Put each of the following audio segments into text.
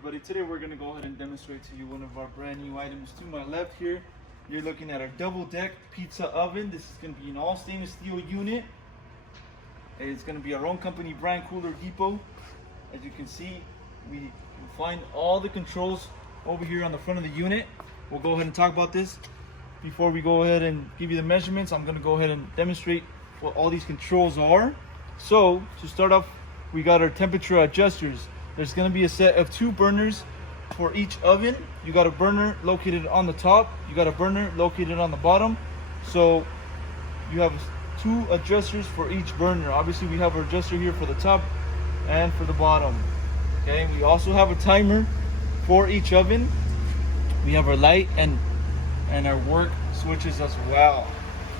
everybody? Today we're going to go ahead and demonstrate to you one of our brand new items. To my left here, you're looking at our double deck pizza oven. This is going to be an all stainless steel unit. It's going to be our own company brand, Cooler Depot. As you can see, we can find all the controls over here on the front of the unit. We'll go ahead and talk about this. Before we go ahead and give you the measurements, I'm going to go ahead and demonstrate what all these controls are. So to start off, we got our temperature adjusters. There's going to be a set of 2 burners for each oven. You got a burner located on the top, you got a burner located on the bottom. So you have 2 adjusters for each burner. Obviously we have our adjuster here for the top and for the bottom. Okay, we also have a timer for each oven. We have our light and our work switches as well.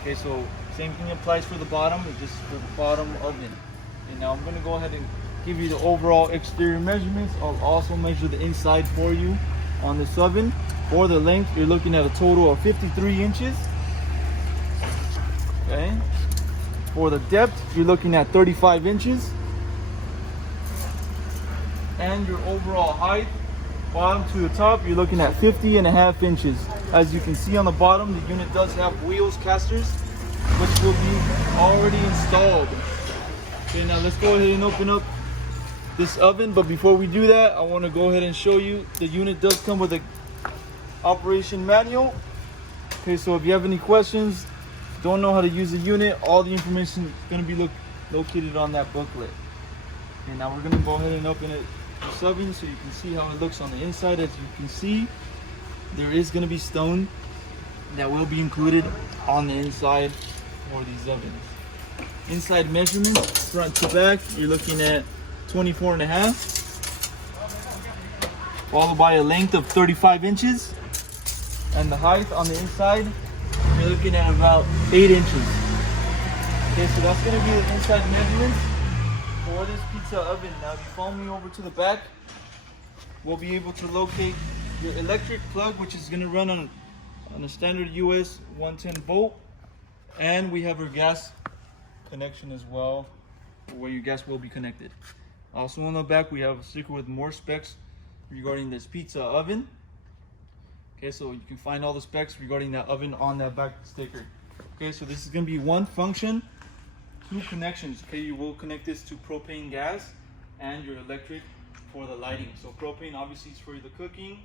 Okay, so same thing applies for the bottom, it's just for the bottom oven. And now I'm going to go ahead and give you the overall exterior measurements. I'll also measure the inside for you on this oven. For the length, you're looking at a total of 53 inches. Okay. For the depth, you're looking at 35 inches. And your overall height, bottom to the top, you're looking at 50.5 inches. As you can see on the bottom, the unit does have wheels casters, which will be already installed. Okay, now let's go ahead and open up this oven, but before we do that, I want to go ahead and show you the unit does come with a operation manual. Okay, so if you have any questions, don't know how to use the unit, all the information is going to be located on that booklet. Okay, now we're going to go ahead and open this oven so you can see how it looks on the inside. As you can see, there is going to be stone that will be included on the inside for these ovens. Inside measurements, front to back, you're looking at 24.5, followed by a length of 35 inches, and the height on the inside, you're looking at about 8 inches. Okay, so that's going to be the inside measurements for this pizza oven. Now, if you follow me over to the back, we'll be able to locate your electric plug, which is going to run on a standard US 110 volt, and we have our gas connection as well, where your gas will be connected. Also on the back, we have a sticker with more specs regarding this pizza oven. Okay, so you can find all the specs regarding that oven on that back sticker. Okay, so this is going to be one function, 2 connections. Okay, you will connect this to propane gas and your electric for the lighting. So propane obviously is for the cooking,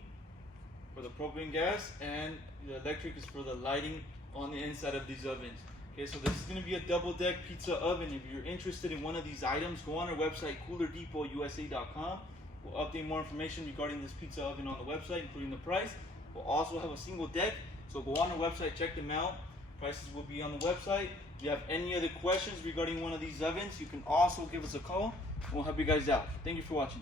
for the propane gas, and the electric is for the lighting on the inside of these ovens. Okay, so this is going to be a double deck pizza oven. If you're interested in one of these items, go on our website, coolerdepot.usa.com. We'll update more information regarding this pizza oven on the website, including the price. We'll also have a single deck, so go on our website, check them out. Prices will be on the website. If you have any other questions regarding one of these ovens, you can also give us a call. We'll help you guys out. Thank you for watching.